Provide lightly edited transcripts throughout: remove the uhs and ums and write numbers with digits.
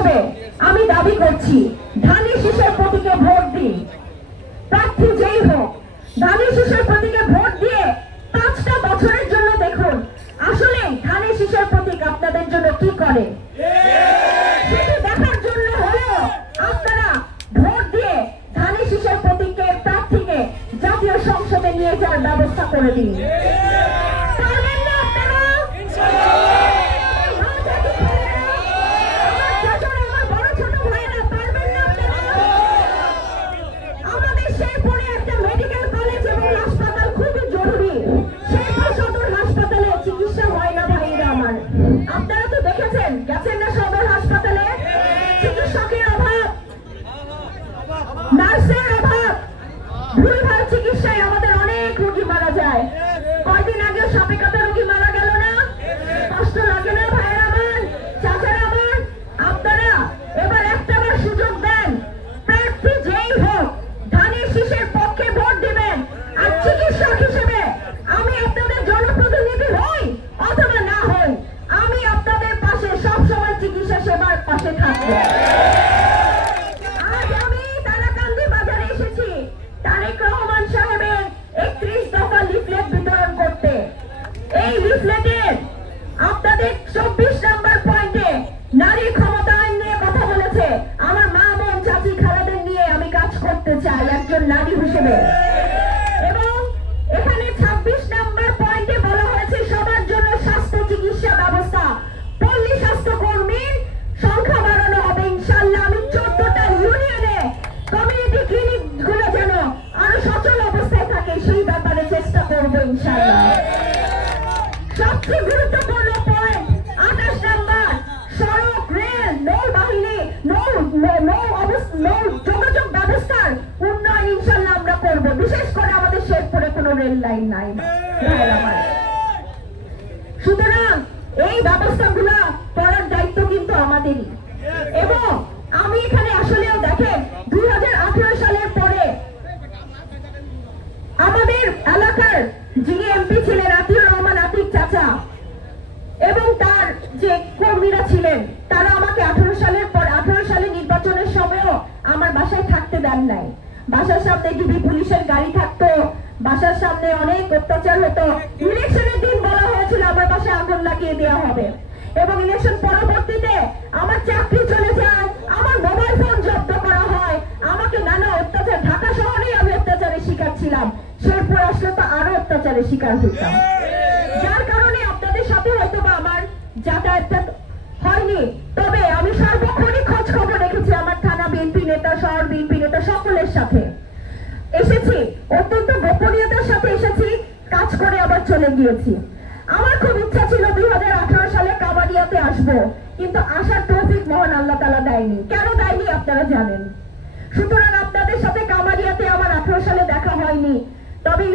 হিসেবে আমি দাবি করছি ধানের শীষের প্রতীকে ভোট দিন। প্রার্থী যেই হোক ধানের শীষের প্রতীকে ভোট দিয়ে 5টা বছরের জন্য দেখুন আসলে ধানের শীষের প্রতীক আপনাদের জন্য কি করে। সেটি দেখার জন্য হলেও আপনারা ভোট দিয়ে ধানের শীষের প্রতীকে প্রার্থীকে জাতীয় সংসদে নিয়ে যাওয়ার ব্যবস্থা করে দিন। আপনারা তো দেখেছেন, গেছেন না সদর হাসপাতালে? চিকিৎসকের অভাব, নার্সের অভাব, ভুলভাল চিকিৎসায় আমাদের অনেক রোগী মারা যায়। কয়দিন আগে সাপে কাটা রোগী মারা গেল না? কষ্ট লাগে না ভাইয়ের আমার, চাচারা আমার? আপনারা এবার একটাবার সুযোগ দেন, প্রার্থী যেই হোক ধানের শীষের পক্ষে ভোট দিবেন। আর চিকিৎসক হিসেবে আমি আপনাদের জনপ্রতিনিধি হই অথবা না হই, আমি আপনাদের পাশে সবসময় চিকিৎসা সেবার পাশে থাকবো। আজ আমি তারাকান্দি বাজারে এসেছি তারেক রহমান সাহেবের 31 দফা লিফলেট বিতরণ করতে। এই লিফলেটের আপনাদের 24 নম্বর পয়েন্টে নারী ক্ষমতায়ন নিয়ে কথা বলেছে। আমার মা বোন চাচি খালাদের নিয়ে আমি কাজ করতে চাই একজন নারী হিসেবে। এবং এখানে 26 নম্বর পয়েন্টে বলা হয়েছে সবার জন্য স্বাস্থ্য চিকিৎসা ব্যবস্থা, পল্লী স্বাস্থ্য কর্মীর সংখ্যা বাড়ানো হবে ইনশাআল্লাহ। আমি 14টা ইউনিয়নে কমিউনিটি ক্লিনিক গুলো যেন আরো সচল অবস্থায় থাকে সেই ব্যাপারে চেষ্টা করবো ইনশাআল্লাহ। সবচেয়ে গুরুত্বপূর্ণ পয়েন্ট 28 নম্বর, সড়ক, রেল, নৌবাহিনী, নৌ যোগাযোগ ব্যবস্থার উন্নয়ন ইনশাআল্লাহ আমরা করব। বিশেষ করে আমাদের শেরপুরে কোনো রেল লাইন নাই। সুতরাং এই ব্যবস্থাগুলো করার দায়িত্ব কিন্তু আমাদেরই। এবং আমি এখানে আসলেও দেখেন 2018 সালের পরে আমাদের এলাকার যিনি এমপি ছিলেন আতিউর রহমান আতিক চাচা এবং তার যে কর্মীরা ছিলেন তারা আমাকে 18 সালে নির্বাচনের সময়ও আমার বাসায় থাকতে দেন নাই। বাসার সামনে ডিবি পুলিশের গাড়ি থাকতো, বাসার সামনে অনেক অত্যাচার হতো। ইলেকশনের দিন বলা হয়েছিল আমার বাসায় আগুন লাগিয়ে দেওয়া হবে এবং ইলেকশন পরবর্তীতে আমার চাকরি চলে যায়, আমার মোবাইল ফোন জব্দ করা হয়, আমাকে নানা অত্যাচার, ঢাকা শহরেই আমি অত্যাচারের শিকার ছিলাম, শেরপুর আসলে তো আরো অত্যাচারের শিকার হইতাম। যার কারণে আপনাদের সাথে হয়তো বা আমার যাতায়াতটা হয়নি, তবে আমি সার্বক্ষণিক খোঁজ খবর রেখেছি আমার থানা বিএনপি নেতা, শহর বিএনপি নেতা সকলের সাথে এসেছি, অত্যন্ত গোপনীয়তার সাথে এসেছি, কাজ করে আবার চলে গিয়েছি। আমার খুব ইচ্ছা ছিল 2018 সালে কাবাডিয়াতে আসবো, কিন্তু আসার তৌফিক মহান আল্লাহ তাআলা দেয়নি। কেন দেয়নি আপনারা জানেন। সুতরাং আপনাদের সাথে কাবাডিয়াতে আমার 18 সালে দেখা হয়নি, তবে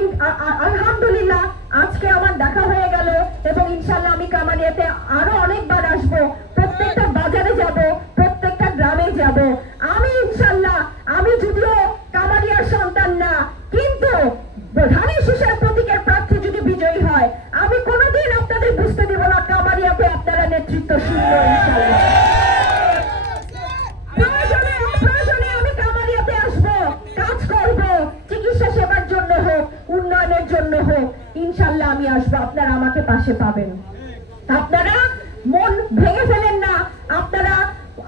আলহামদুলিল্লাহ আজকে আমার দেখা হয়ে গেল এবং ইনশাআল্লাহ আমি কাবাডিয়াতে আরো অনেকবার আসবো, প্রত্যেকটা বাজারে যাব, প্রত্যেকটা গ্রামে যাব। আমি ইনশাআল্লাহ, আমি যদিও কাবাডিয়ার সন্তান না, কিন্তু ধানের শীষের প্রতীকের প্রার্থী যদি বিজয়ী হয় আমি কোনোদিন আপনাদের বুঝতে দেব না কাবাডিয়াতে আপনারা নেতৃত্ব শূন্য। ইনশাআল্লাহ প্রয়োজনে আমি কাবাডিয়াতে আসবো, কাজ করব, চিকিৎসা সেবার জন্য হোক, উন্নয়নের জন্য হোক, ইনশাআল্লাহ আমি আসবো, আপনারা আমাকে পাশে পাবেন। আপনারা মন ভেঙে ফেলেন না, আপনারা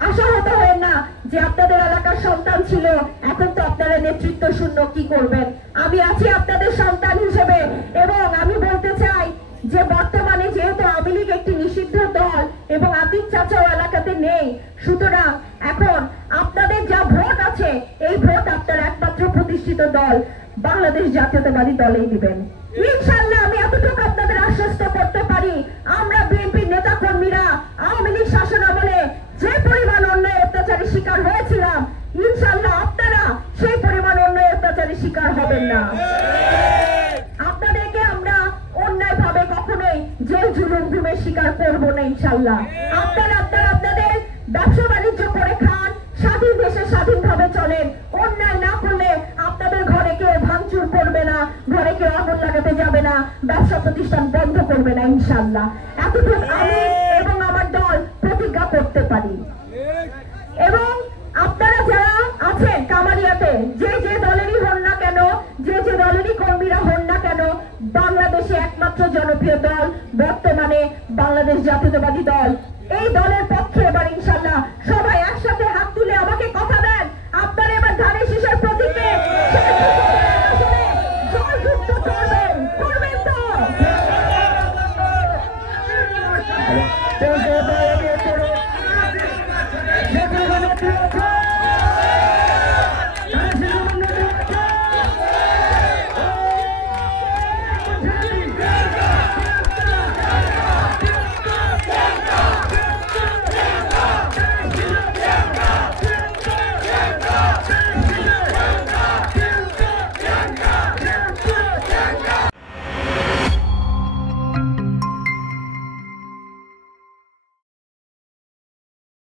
আশাহত হবেন না যে আপনাদের এলাকার সন্তান ছিল এখন তো আপনারা নেতৃত্ব শূন্য, কি করবেন। আমি আছি আপনাদের সন্তান হিসেবে এবং আমি বলতে চাই যে বর্তমানে যেহেতু আওয়ামী লীগ একটি নিষিদ্ধ দল এবং আতিক চাচাও এলাকাতে নেই, সুতরাং এখন আপনাদের যা ভোট আছে এই ভোট আপনার একমাত্র প্রতিষ্ঠিত দল বাংলাদেশ জাতীয়তাবাদী দলেই দিবেন ইনশাআল্লাহ। আমি এতটুকু আপনাদের আশ্বস্ত করতে পারি, আমরা বিএনপি নেতা কর্মীরা আওয়ামী লীগ শাসনামলে যে পরিমাণ অন্যায় অত্যাচারের শিকার হয়েছিলাম, ইনশাআল্লাহ আপনারা সেই পরিমাণ অন্যায় অত্যাচারের শিকার হবেন না। আপনাদেরকে আমরা অন্যায় ভাবে কখনোই জেল জুলুম ঘুমের শিকার করব না ইনশাআল্লাহ। আপনারা আপনাদের ব্যবসা বাণিজ্য করে খান, স্বাধীন দেশে স্বাধীনভাবে চলেন, অন্যায় না করলে আপনাদের ঘরে কেউ ভাঙচুর করবে না, ঘরে কেউ আগুন লাগাতে যাবে না, ব্যবসা প্রতিষ্ঠান বন্ধ করবে না ইনশাআল্লাহ। এতটুকু আমি এবং আমার দল প্রতিজ্ঞা করতে পারি। যে যে দলেরই হন না কেন, যে যে দলেরই কর্মীরা হন না কেন, বাংলাদেশে একমাত্র জনপ্রিয় দল বর্তমানে বাংলাদেশ জাতীয়তাবাদী দল। এই দলের